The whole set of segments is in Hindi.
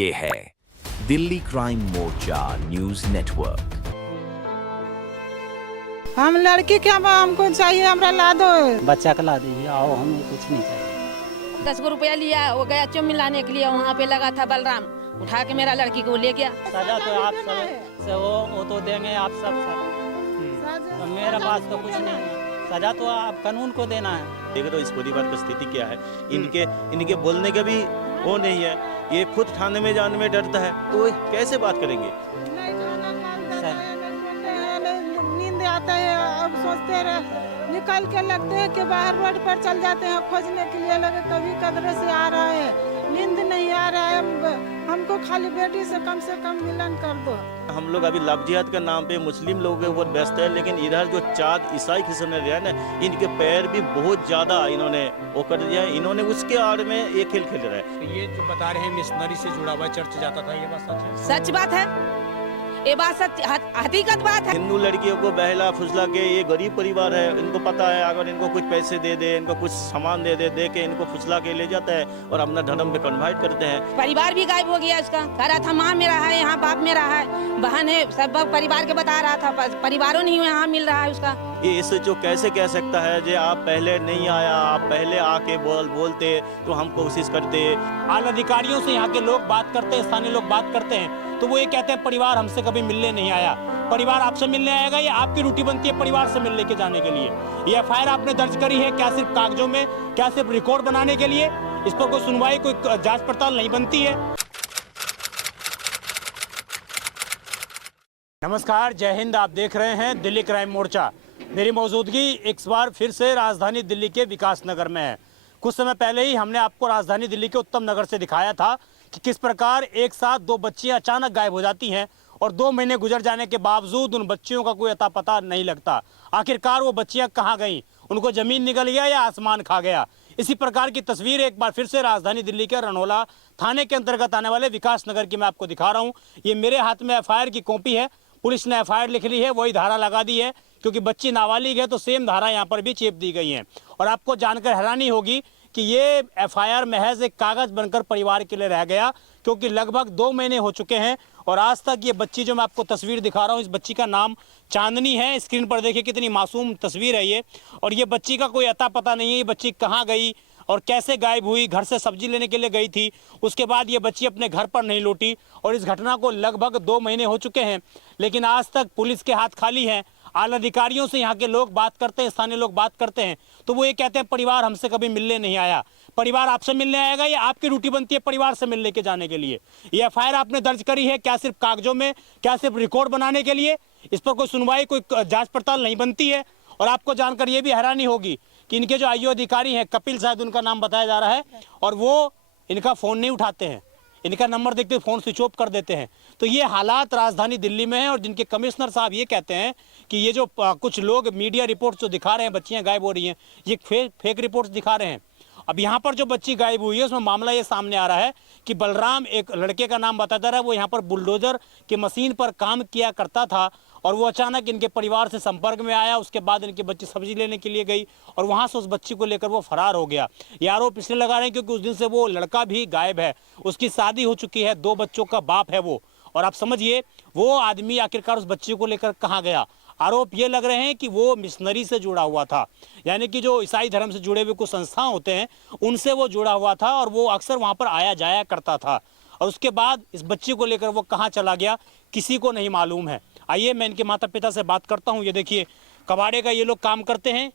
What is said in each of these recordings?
ये है दिल्ली क्राइम मोर्चा न्यूज नेटवर्क। हम लड़की क्या हमको चाहिए, हमरा ला दो। बच्चा का ला दीजिए, आओ, हमें कुछ नहीं चाहिए। 10 रुपया लिया, वो गया चौमिन लाने के लिए, वहाँ पे लगा था बलराम, उठा के मेरा लड़की को ले गया। सजा तो आप सब से वो तो देंगे आप सब तो मेरे पास तो कुछ नहीं है। सजा तो आप कानून को देना है। देखो तो इस परिवार की स्थिति क्या है, इनके बोलने का भी वो नहीं है, ये खुद थाने में जाने में डरता है, तो कैसे बात करेंगे। नींद आता है, अब सोचते रहे निकल के लगते हैं कि बाहर रोड पर चल जाते हैं खोजने के लिए, लगे कभी कदर से आ रहा है, नींद नहीं आ रहा है, हमको खाली बेटी से कम मिलन कर दो। हम लोग अभी लव जिहाद के नाम पे मुस्लिम लोगों के ऊपर व्यस्त है, लेकिन इधर जो चाद ईसाई किस्म ने है ना, इनके पैर भी बहुत ज्यादा इन्होंने वो कर दिया है, इन्होंने उसके आड़ में ये खेल खेल रहा है। तो ये जो बता रहे हैं मिशनरी से जुड़ा हुआ चर्च जाता था, ये बात सच है? सच बात है, ये बात सच हकीकत बात है। हिंदू लड़कियों को बहला फुसला के, ये गरीब परिवार है, इनको पता है अगर इनको कुछ पैसे दे दे, इनको कुछ सामान दे के इनको फुसला के ले जाता है और अपना धर्म पे कन्वर्ट करते हैं। परिवार भी गायब हो गया इसका, कह रहा था माँ मेरा है यहाँ, बाप मेरा है, बहन है, सब परिवार के बता रहा था, परिवारों नहीं यहाँ मिल रहा है उसका। ये इससे जो कैसे कह सकता है जो आप पहले नहीं आया, आप पहले आके बोलते तो हम कोशिश करते। आला अधिकारियों से यहाँ के लोग बात करते हैं, स्थानीय लोग बात करते हैं, तो वो ये कहते हैं परिवार हमसे कभी मिलने नहीं आया। परिवार आपसे मिलने आएगा या आपकी ड्यूटी बनती है परिवार से मिलने के जाने के लिए? ये एफआईआर आपने दर्ज करी है क्या सिर्फ कागजों में, क्या सिर्फ रिकॉर्ड बनाने के लिए? इस पर कोई सुनवाई, कोई जांच पड़ताल नहीं बनती है? नमस्कार, जय हिंद। आप देख रहे हैं दिल्ली क्राइम मोर्चा। मेरी मौजूदगी एक बार फिर से राजधानी दिल्ली के विकास नगर में है। कुछ समय पहले ही हमने आपको राजधानी दिल्ली के उत्तम नगर से दिखाया था कि किस प्रकार एक साथ दो बच्चियां अचानक गायब हो जाती हैं और 2 महीने गुजर जाने के बावजूद उन बच्चियों का कोई अता पता नहीं लगता। आखिरकार वो बच्चियां कहाँ गईं? उनको जमीन निगल गया या आसमान खा गया? इसी प्रकार की तस्वीर एक बार फिर से राजधानी दिल्ली के रनौला थाने के अंतर्गत आने वाले विकास नगर की मैं आपको दिखा रहा हूँ। ये मेरे हाथ में एफआईआर की कॉपी है, पुलिस ने एफआईआर लिख ली है, वही धारा लगा दी है, क्योंकि बच्ची नाबालिग है तो सेम धारा यहाँ पर भी चेप दी गई है। और आपको जानकर हैरानी होगी कि ये एफआईआर महज एक कागज बनकर परिवार के लिए रह गया, क्योंकि लगभग 2 महीने हो चुके हैं और आज तक ये बच्ची, जो मैं आपको तस्वीर दिखा रहा हूँ, इस बच्ची का नाम चांदनी है। स्क्रीन पर देखिए कितनी मासूम तस्वीर है ये, और ये बच्ची का कोई अता पता नहीं है। ये बच्ची कहाँ गई और कैसे गायब हुई? घर से सब्जी लेने के लिए गई थी, उसके बाद ये बच्ची अपने घर पर नहीं लौटी और इस घटना को लगभग 2 महीने हो चुके हैं, लेकिन आज तक पुलिस के हाथ खाली हैं। आला अधिकारियों से यहाँ के लोग बात करते हैं, स्थानीय लोग बात करते हैं, तो वो ये कहते हैं परिवार हमसे कभी मिलने नहीं आया। परिवार आपसे मिलने आएगा या आपकी ड्यूटी बनती है परिवार से मिलने के जाने के लिए? ये एफआईआर आपने दर्ज करी है क्या सिर्फ कागजों में, क्या सिर्फ रिकॉर्ड बनाने के लिए? इस पर कोई सुनवाई, कोई जांच पड़ताल नहीं बनती है। और आपको जानकर ये भी हैरानी होगी कि इनके जो आईओ अधिकारी हैं, कपिल शायद उनका नाम बताया जा रहा है, और वो इनका फ़ोन नहीं उठाते हैं, इनका नंबर देखते फ़ोन स्विच ऑफ कर देते हैं। तो ये हालात राजधानी दिल्ली में है और जिनके कमिश्नर साहब ये कहते हैं कि ये जो कुछ लोग मीडिया रिपोर्ट्स जो दिखा रहे हैं बच्चियां गायब हो रही हैं, ये फेक रिपोर्ट्स दिखा रहे हैं। अब यहाँ पर जो बच्ची गायब हुई है उसमें मामला ये सामने आ रहा है कि बलराम, एक लड़के का नाम बताता रहा, वो यहाँ पर बुलडोजर की मशीन पर काम किया करता था और वो अचानक इनके परिवार से संपर्क में आया। उसके बाद इनकी बच्ची सब्जी लेने के लिए गई और वहाँ से उस बच्ची को लेकर वो फरार हो गया। ये आरोप इसलिए लगा रहे हैं क्योंकि उस दिन से वो लड़का भी गायब है, उसकी शादी हो चुकी है, 2 बच्चों का बाप है वो। और आप समझिए वो आदमी आखिरकार उस बच्ची को लेकर कहाँ गया? आरोप ये लग रहे हैं कि वो मिशनरी से जुड़ा हुआ था, यानी कि जो ईसाई धर्म से जुड़े हुए कुछ संस्थान होते हैं उनसे वो जुड़ा हुआ था और वो अक्सर वहाँ पर आया जाया करता था। और उसके बाद इस बच्ची को लेकर वो कहाँ चला गया किसी को नहीं मालूम है। आइए मैं इनके माता पिता से बात करता हूँ। ये देखिए कबाड़े का ये लोग काम करते हैं,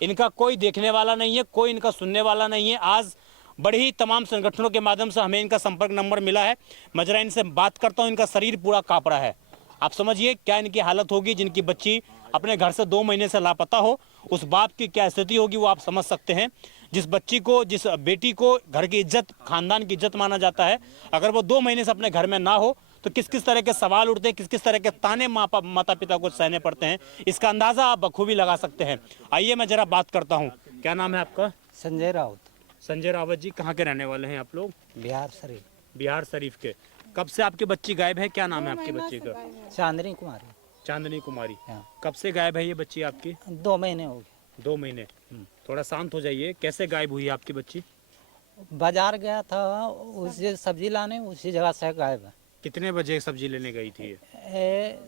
इनका कोई देखने वाला नहीं है, कोई इनका सुनने वाला नहीं है। आज बड़ी ही तमाम संगठनों के माध्यम से हमें इनका संपर्क नंबर मिला है, मैं जरा इनसे बात करता हूँ। इनका शरीर पूरा काँप रहा है। आप समझिए क्या इनकी हालत होगी जिनकी बच्ची अपने घर से 2 महीने से लापता हो, उस बाप की क्या स्थिति होगी वो आप समझ सकते हैं। जिस बच्ची को, जिस बेटी को घर की इज्जत, खानदान की इज्जत माना जाता है, अगर वो 2 महीने से अपने घर में ना हो तो किस किस तरह के सवाल उठते हैं, किस किस तरह के ताने माता पिता को सहने पड़ते हैं, इसका अंदाजा आप बखूबी लगा सकते हैं। आइए मैं जरा बात करता हूँ। क्या नाम है आपका? संजय राउत। संजय रावत जी, कहाँ के रहने वाले हैं आप लोग? बिहार शरीफ। बिहार शरीफ के। कब से आपकी बच्ची गायब है? क्या नाम है आपकी बच्ची का? चांदनी कुमारी। चांदनी कुमारी। हाँ। कब से गायब है ये बच्ची आपकी? 2 महीने हो गए। 2 महीने। थोड़ा शांत हो जाइए। कैसे गायब हुई आपकी बच्ची? बाजार गया था उसी सब्जी लाने, उसी जगह से गायब है। कितने बजे सब्जी लेने गई थी?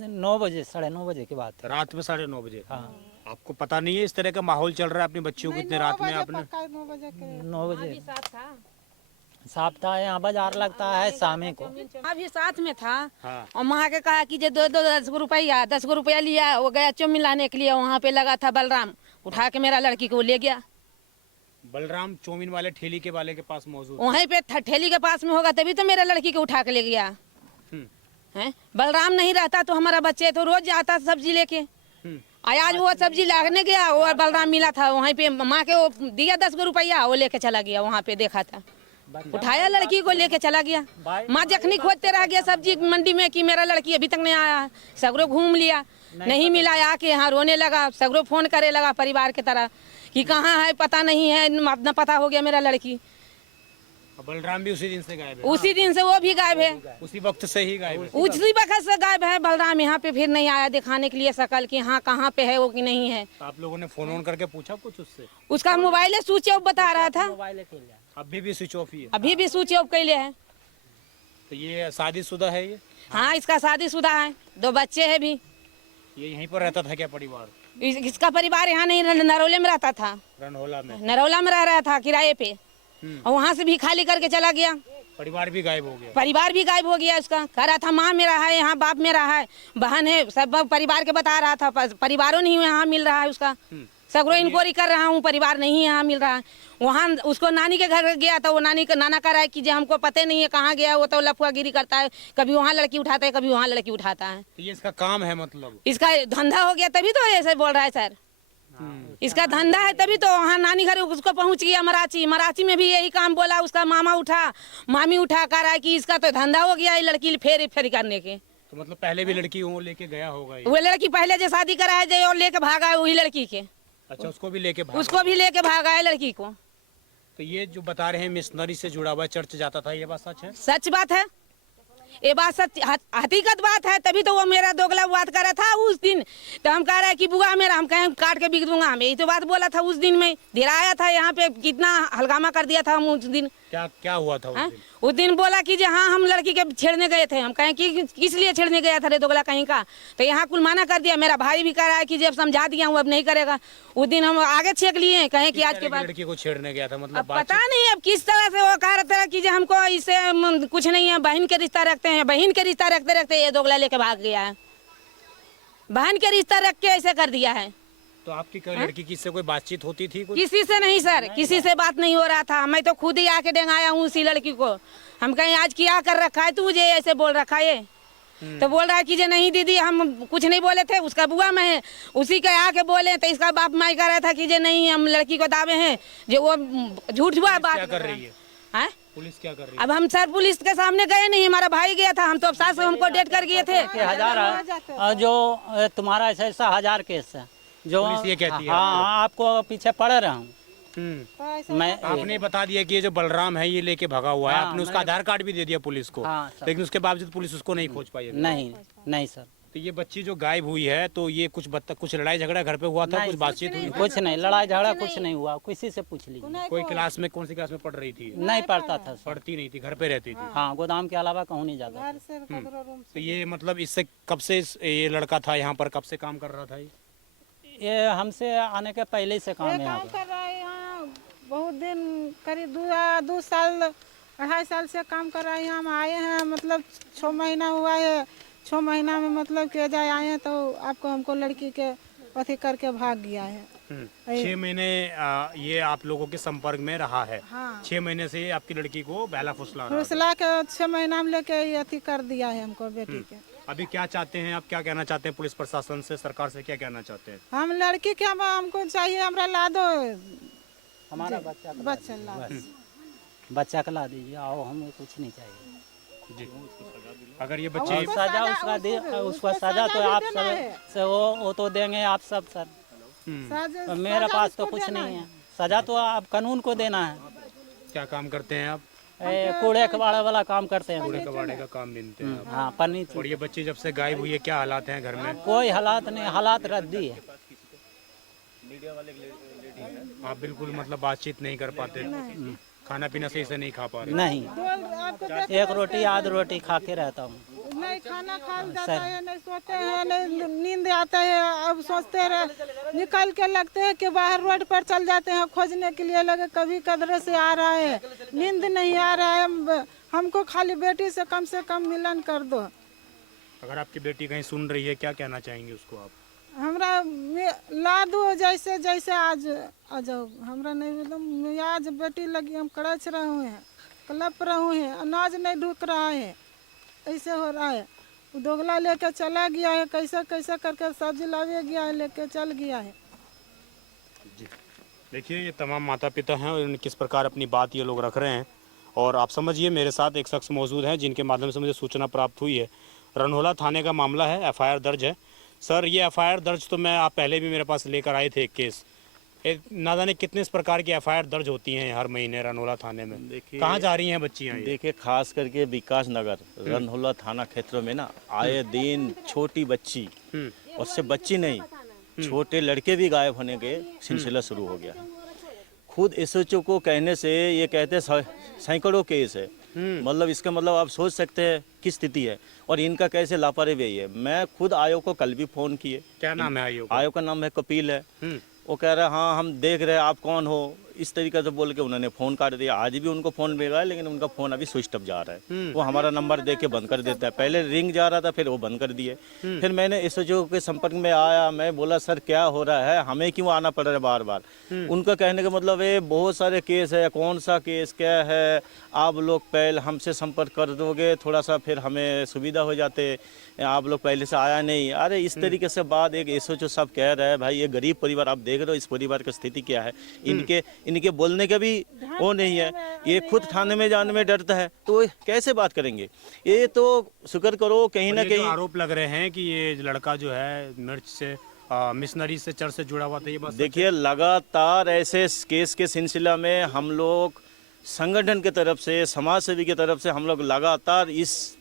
9 बजे, 9:30 बजे की बात है। रात में 9:30 बजे। हाँ, आपको पता नहीं है इस तरह का माहौल चल रहा है अपनी बच्चियों को इतने रात में? आपने 9 बजे के 9 बजे साफ था, यहाँ बाजार लगता है शाम को। अभी साथ में था हाँ। और वहाँ के कहा कि जो 10 रुपया 10 रुपया लिया, वो गया चौमिन लाने के लिए, वहाँ पे लगा था बलराम, उठा के मेरा लड़की को ले गया। बलराम चौमिन वाले ठेली के वाले के पास मौजूद? वहीं पे ठेली के पास में होगा तभी तो मेरा लड़की को उठा के ले गया है। बलराम नहीं रहता तो हमारा बच्चे तो रोज आता सब्जी लेके। आज वो सब्जी लाने गया और बलराम मिला था वहीं पे, माँ के वो दिया 10 रुपया, वो लेके चला गया। वहाँ पे देखा था, उठाया लड़की को लेके चला गया। माँ जखनी खोजते रह गया सब्जी मंडी में कि मेरा लड़की अभी तक नहीं आया। सगरो घूम लिया, नहीं मिला, आके यहाँ रोने लगा, सगरो फोन करे लगा परिवार की तरह कि कहाँ है, पता नहीं है, न पता हो गया मेरा लड़की। बलराम भी उसी दिन से गायब है? उसी दिन से वो भी गायब है, उसी वक्त से ही गायब है? उसी वक्त से गायब है। बलराम यहाँ पे फिर नहीं आया दिखाने के लिए शकल कि हाँ कहाँ पे है वो कि नहीं है। आप लोगों ने फोन ऑन करके पूछा कुछ उससे? उसका मोबाइल स्विच ऑफ बता रहा था, अभी भी स्विच ऑफ ही है? अभी भी स्विच ऑफ कैले है। तो ये शादीशुदा है ये? हाँ, इसका शादीशुदा है, 2 बच्चे हैं भी। ये यहीं पर रहता था क्या परिवार? इसका परिवार यहाँ नहीं, नरौले में रहता था। रनहोला में? नरौला में रह रहा था किराए पे, और वहाँ से भी खाली करके चला गया। परिवार भी गायब हो गया? परिवार भी गायब हो गया उसका। कह रहा था माँ मेरा है यहाँ, बाप मेरा है, बहन है, सब परिवार के बता रहा था। परिवारों नहीं यहाँ मिल रहा है उसका। सगरो इंक्वायरी कर रहा हूँ, परिवार नहीं यहाँ मिल रहा है। वहाँ उसको नानी के घर गया था, वो नानी का नाना कह रहा है कि जो हमको पता नहीं है कहाँ गया, वो तो लफुआगिरी करता है, कभी वहाँ लड़की उठाता है, कभी वहाँ लड़की उठाता है। तो ये इसका काम है मतलब? इसका धंधा हो गया तभी तो ऐसे बोल रहा है सर। इसका धंधा है तभी तो वहाँ नानी घर उसको पहुँच गया। मराची में भी यही काम बोला, उसका मामा उठा, मामी उठा, कह रहा है कि इसका तो धंधा हो गया है लड़की फेरी करने के। तो मतलब पहले भी लड़की वो लेके गया होगा ये? वो लड़की पहले जो शादी करा है जो और लेके भागा है वही लड़की के। अच्छा, उसको भी लेके भागा? उसको भी लेके भागा है लड़की को। तो ये जो बता रहे हैं मिशनरी से जुड़ा हुआ चर्च जाता था, ये बात सच है? सच बात है, ये बात सच हकीकत बात है। तभी तो वो मेरा दोगला बात कर रहा था उस दिन। तो हम कह रहे हैं कि बुआ मेरा, हम कहें काट के बिक दूंगा, हमें ये तो बात बोला था उस दिन में। धीराया था यहाँ पे, कितना हलगामा कर दिया था हम उस दिन। क्या हुआ था उस दिन? उस दिन बोला कि जो हाँ हम लड़की के छेड़ने गए थे। हम कहें कि किस लिए छेड़ने गया था रे दोगला कहीं का? तो यहाँ कुल माना कर दिया। मेरा भाई भी कह रहा है कि जब समझा दिया हूँ अब नहीं करेगा। उस दिन हम आगे छेक लिए, कहें कि आज के बाद लड़की को छेड़ने गया था मतलब? अब पता नहीं अब किस तरह से वो कह रहा था कि जो हमको इससे कुछ नहीं है, बहन के रिश्ता रखते हैं। बहन के रिश्ता रखते रखते ये दोगला लेके भाग गया है। बहन के रिश्ता रख के ऐसे कर दिया है। तो आपकी लड़की की इससे कोई बातचीत होती थी कुछ? किसी से नहीं सर, किसी से बात नहीं हो रहा था। मैं तो खुद ही आके डेंगाया हूँ उसी लड़की को। हम कहें आज क्या कर रखा है तू, मुझे ऐसे बोल रखा है। तो बोल रहा है कि जे नहीं दीदी हम कुछ नहीं बोले थे, उसका बुआ में है, उसी के आके बोले। तो इसका बाप माई कह रहा था कि जे नहीं हम लड़की को दावे हैं, जो वो झूठ हुआ बात। क्या कर रही है पुलिस? क्या कर रही है? अब हम सर पुलिस के सामने गए नहीं, हमारा भाई गया था। हम तो अब सास हमको डेट कर गए थे। 1000 जो तुम्हारा ऐसा 1000 केस है जो पुलिस ये कहती है? हाँ, आपको पीछे पड़े रहा हूँ मैं। आपने बता दिया कि ये जो बलराम है ये लेके भगा हुआ है। हाँ, आपने उसका आधार कार्ड भी दे दिया पुलिस को। हाँ, लेकिन उसके बावजूद पुलिस उसको नहीं खोज पाई? नहीं सर। तो ये बच्ची जो गायब हुई है, तो ये कुछ लड़ाई झगड़ा घर पे हुआ था? कुछ बातचीत हुई? कुछ नहीं, लड़ाई झगड़ा कुछ नहीं हुआ। किसी से पूछ लीजिए। कोई क्लास में, कौन सी क्लास में पढ़ रही थी? नहीं पढ़ता था सर। पढ़ती नहीं थी, घर पे रहती थी? हाँ, गोदाम के अलावा कहूँ नहीं जाता। तो ये मतलब इससे कब से ये लड़का था यहाँ पर, कब से काम कर रहा था? ये हमसे आने के पहले से काम है यहाँ काम कर रहा है यहाँ बहुत दिन, करीब 2 साल 2.5 साल से काम कर रहा है। यहाँ हम आए हैं मतलब 6 महीना हुआ है। 6 महीना में मतलब के जाए आए हैं तो आपको हमको लड़की के अथी करके भाग गया है। 6 महीने ये आप लोगों के संपर्क में रहा है? हाँ। 6 महीने से आपकी लड़की को बहला फुसला रहा है? फुसला के 6 महीना में लेके अथी कर दिया है हमको बेटी के। अभी क्या चाहते हैं आप? क्या कहना चाहते हैं पुलिस प्रशासन से, सरकार से क्या कहना चाहते हैं? हम लड़की के हमको चाहिए, हमरा ला दो, हमारा बच्चा ला दो। बच्चा का ला दीजिए, आओ, हमें कुछ नहीं चाहिए जी। अगर ये बच्चे सजा उसका दे, उसका सजा तो आप सब से वो तो देंगे आप सब सर। मेरे पास तो कुछ नहीं है। सजा तो आप कानून को देना है। क्या काम करते हैं आप? कूड़े कबाड़े वाला काम करते हैं। कूड़े कबाड़े का काम मिलते हैं आप? हाँ, पन्नी। और ये बच्ची जब से गायब हुई है क्या हालात हैं घर में? कोई हालात नहीं, हालात रद्दी है। आप बिल्कुल मतलब बातचीत नहीं कर पाते? खाना पीना सही से नहीं खा पा रहे? नहीं, आपको देख एक रोटी आध रोटी खा के रहता हूँ। नहीं खाना खा जाता है, नहीं सोते हैं, नहीं नींद आता है। अब सोचते रहे, निकल के लगते हैं कि बाहर रोड पर चल जाते हैं खोजने के लिए, लगे कभी कदरे से आ रहा है, नींद नहीं आ रहा है। हमको खाली बेटी से कम मिलन कर दो। अगर आपकी बेटी कहीं सुन रही है, क्या कहना चाहेंगे उसको आप? हमरा ला दो, जैसे जैसे आज आ जाओ। हमरा नहीं एकदम आज बेटी लगी, हम कड़च रहे हुए हैं, कलप रहे हैं, अनाज नहीं ढुक रहा है, ऐसे हो रहा है। वो दोगला लेके चला गया है, कैसे कैसे करके सब्जी लावे गया है, लेके चल गया है। जी देखिए, ये तमाम माता पिता हैं और किस प्रकार अपनी बात ये लोग रख रहे हैं। और आप समझिए, मेरे साथ एक शख्स मौजूद हैं जिनके माध्यम से मुझे सूचना प्राप्त हुई है। रनहोला थाने का मामला है, FIR दर्ज है। सर, ये FIR दर्ज तो मैं आप पहले भी मेरे पास लेकर आए थे एक केस। ना जाने कितने इस प्रकार की FIR दर्ज होती हैं हर महीने रनहोला थाने में। देखिए, कहाँ जा रही हैं बच्चियाँ ये? देखिए, खास करके विकास नगर रनहोला थाना क्षेत्र में ना आए दिन छोटी बच्ची, और सिर्फ बच्ची नहीं, छोटे लड़के भी गायब होने के सिलसिला शुरू हो गया है। खुद SHO को कहने से ये कहते हैं सैकड़ों केस है। मतलब इसका मतलब आप सोच सकते हैं किस स्थिति है और इनका कैसे लापरवाही है। मैं खुद आयोग को कल भी फोन किए। क्या नाम है आयोग का? आयोग का नाम है कपिल है। वो कह रहा है हाँ हम देख रहे हैं, आप कौन हो, इस तरीके से बोल के उन्होंने फ़ोन काट दिया। आज भी उनको फ़ोन मिल रहा है, लेकिन उनका फ़ोन अभी स्विच ऑफ जा रहा है। वो हमारा नंबर दे के बंद कर देता है। पहले रिंग जा रहा था, फिर वो बंद कर दिए। फिर मैंने SHO के संपर्क में आया, मैं बोला सर क्या हो रहा है, हमें क्यों आना पड़ रहा है बार बार। उनका कहने का मतलब है बहुत सारे केस है, कौन सा केस क्या है, आप लोग पहले हमसे संपर्क कर दोगे थोड़ा सा, फिर हमें सुविधा हो जाते, आप लोग पहले से आया नहीं। अरे इस तरीके से बात एक SHO सब कह रहा है। भाई ये गरीब परिवार, आप देख रहे हो इस परिवार की स्थिति क्या है। इनके बोलने का भी वो नहीं है, ये खुद थाने में जाने में डरता है, तो कैसे बात करेंगे। ये तो शुक्र करो कहीं ना कहीं आरोप लग रहे हैं कि ये लड़का जो है मिर्च से मिशनरी से चर्च से जुड़ा हुआ था। ये बात देखिए, लगातार ऐसे केस के सिलसिला में हम लोग संगठन की तरफ से, समाज सेवी की तरफ से हम लोग लगातार इस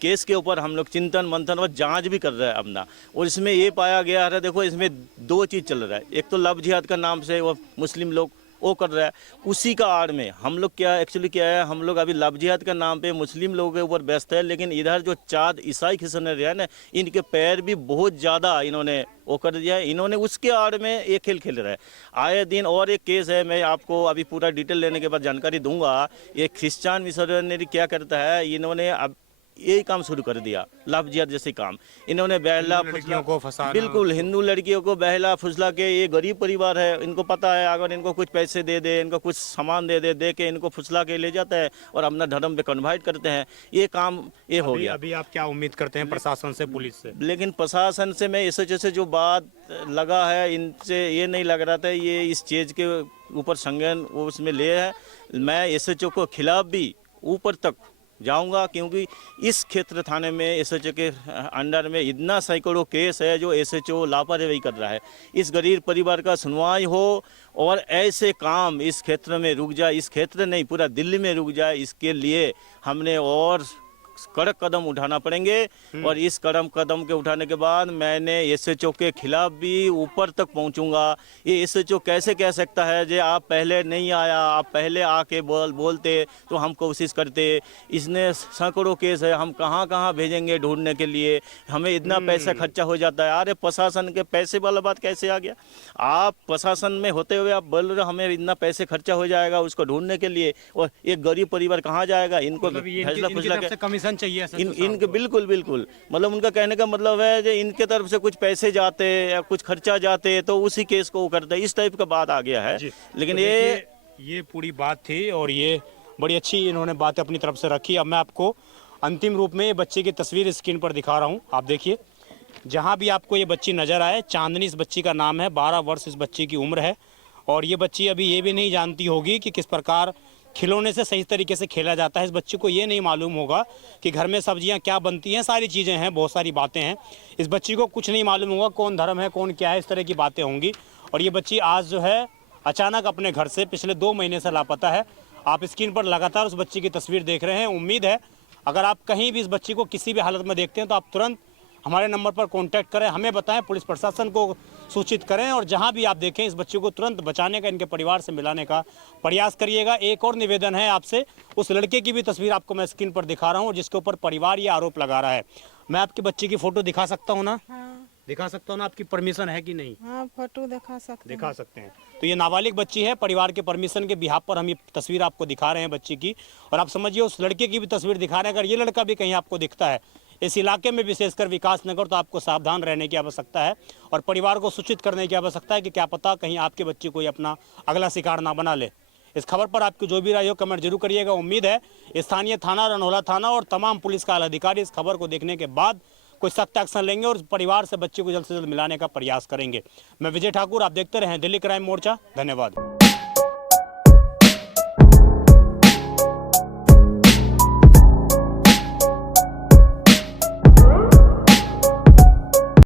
केस के ऊपर हम लोग चिंतन मंथन और जांच भी कर रहे हैं अपना। और इसमें ये पाया गया है, देखो इसमें दो चीज़ चल रहा है। एक तो लव जिहाद का नाम से वो मुस्लिम लोग वो कर रहा है, उसी का आड़ में हम लोग क्या एक्चुअली क्या है, हम लोग अभी लव जिहाद का नाम पे मुस्लिम लोगों के ऊपर व्यस्त है, लेकिन इधर जो चाद ईसाई खिसने है ना, इनके पैर भी बहुत ज़्यादा इन्होंने वो कर दिया है। इन्होंने उसके आड़ में एक खेल खेल रहा है आए दिन। और एक केस है, मैं आपको अभी पूरा डिटेल लेने के बाद जानकारी दूंगा। ये क्रिश्चियन मिशनरी क्या करता है, इन्होंने अब यही काम शुरू कर दिया, लव जिहाद जैसे काम। इन्होंने बहला लड़कियों को फंसाना, बिल्कुल हिंदू लड़कियों को बहला फुसला के, ये गरीब परिवार है, इनको पता है अगर इनको कुछ पैसे दे दे, इनको कुछ सामान दे के इनको फुसला के ले जाता है और अपना धर्म पे कन्वर्ट करते हैं। ये काम ये हो गया। अभी आप क्या उम्मीद करते हैं प्रशासन से, पुलिस से? लेकिन प्रशासन से मैं SHO से जो बात लगा है, इनसे ये नहीं लग रहा था ये इस चीज़ के ऊपर संज्ञान वो उसमें ले है। मैं SHO को खिलाफ भी ऊपर तक जाऊंगा, क्योंकि इस क्षेत्र थाने में SHO के अंडर में इतना सैकड़ों केस है जो SHO लापरवाही कर रहा है। इस गरीब परिवार का सुनवाई हो और ऐसे काम इस क्षेत्र में रुक जाए, इस क्षेत्र नहीं पूरा दिल्ली में रुक जाए, इसके लिए हमने और कड़क कदम उठाना पड़ेंगे। और इस कदम के उठाने के बाद मैंने SHO के खिलाफ भी ऊपर तक पहुंचूंगा। ये SHO कैसे कह सकता है जे आप पहले नहीं आया, आप पहले आके बोलते तो हम कोशिश करते। इसने सैकड़ों केस है, हम कहां कहां भेजेंगे ढूंढने के लिए, हमें इतना पैसा खर्चा हो जाता है। अरे प्रशासन के पैसे वाला बात कैसे आ गया? आप प्रशासन में होते हुए आप बोल रहे हमें इतना पैसे खर्चा हो जाएगा उसको ढूंढने के लिए, और एक गरीब परिवार कहाँ जाएगा? इनको फैसला फुसला के चाहिए इनके बिल्कुल मतलब उनका कहने का मतलब है कि इनके तरफ से कुछ पैसे जाते या कुछ खर्चा जाते तो उसी केस को वो करते, इस टाइप का बात आ गया है। लेकिन तो ये पूरी बात थी और ये बड़ी अच्छी इन्होंने बातें अपनी तरफ से रखी। अब मैं आपको अंतिम रूप में ये बच्चे की तस्वीर स्क्रीन पर दिखा रहा हूँ। आप देखिए, जहाँ भी आपको ये बच्ची नजर आए, चांदनी इस बच्ची का नाम है, 12 वर्ष इस बच्ची की उम्र है। और ये बच्ची अभी ये भी नहीं जानती होगी कि किस प्रकार खिलौने से सही तरीके से खेला जाता है। इस बच्चे को ये नहीं मालूम होगा कि घर में सब्जियां क्या बनती हैं, सारी चीज़ें हैं, बहुत सारी बातें हैं। इस बच्ची को कुछ नहीं मालूम होगा कौन धर्म है कौन क्या है, इस तरह की बातें होंगी। और ये बच्ची आज जो है अचानक अपने घर से पिछले 2 महीने से लापता है। आप स्क्रीन पर लगातार उस बच्ची की तस्वीर देख रहे हैं। उम्मीद है अगर आप कहीं भी इस बच्ची को किसी भी हालत में देखते हैं तो आप तुरंत हमारे नंबर पर कांटेक्ट करें, हमें बताएं, पुलिस प्रशासन को सूचित करें और जहां भी आप देखें इस बच्चे को तुरंत बचाने का, इनके परिवार से मिलाने का प्रयास करिएगा। एक और निवेदन है आपसे, उस लड़के की भी तस्वीर आपको मैं स्क्रीन पर दिखा रहा हूं जिसके ऊपर परिवार ये आरोप लगा रहा है। मैं आपके बच्चे की फोटो दिखा सकता हूँ ना? हाँ, दिखा सकता हूँ ना? आपकी परमिशन है कि नहीं? हाँ, फोटो दिखा सकते हैं। तो ये नाबालिग बच्ची है, परिवार के परमिशन के बिहाफ पर हम ये तस्वीर आपको दिखा रहे हैं बच्ची की, और आप समझिए उस लड़के की भी तस्वीर दिखा रहे हैं। अगर ये लड़का भी कहीं आपको दिखता है इस इलाके में, विशेषकर विकास नगर, तो आपको सावधान रहने की आवश्यकता है और परिवार को सूचित करने की आवश्यकता है कि क्या पता कहीं आपके बच्चे कोई अपना अगला शिकार ना बना ले। इस खबर पर आपकी जो भी राय हो कमेंट जरूर करिएगा। उम्मीद है स्थानीय थाना रनौला थाना और तमाम पुलिस का अधिकारी इस खबर को देखने के बाद कोई सख्त एक्शन लेंगे और परिवार से बच्चे को जल्द से जल्द मिलाने का प्रयास करेंगे। मैं विजय ठाकुर, आप देखते रहें दिल्ली क्राइम मोर्चा। धन्यवाद।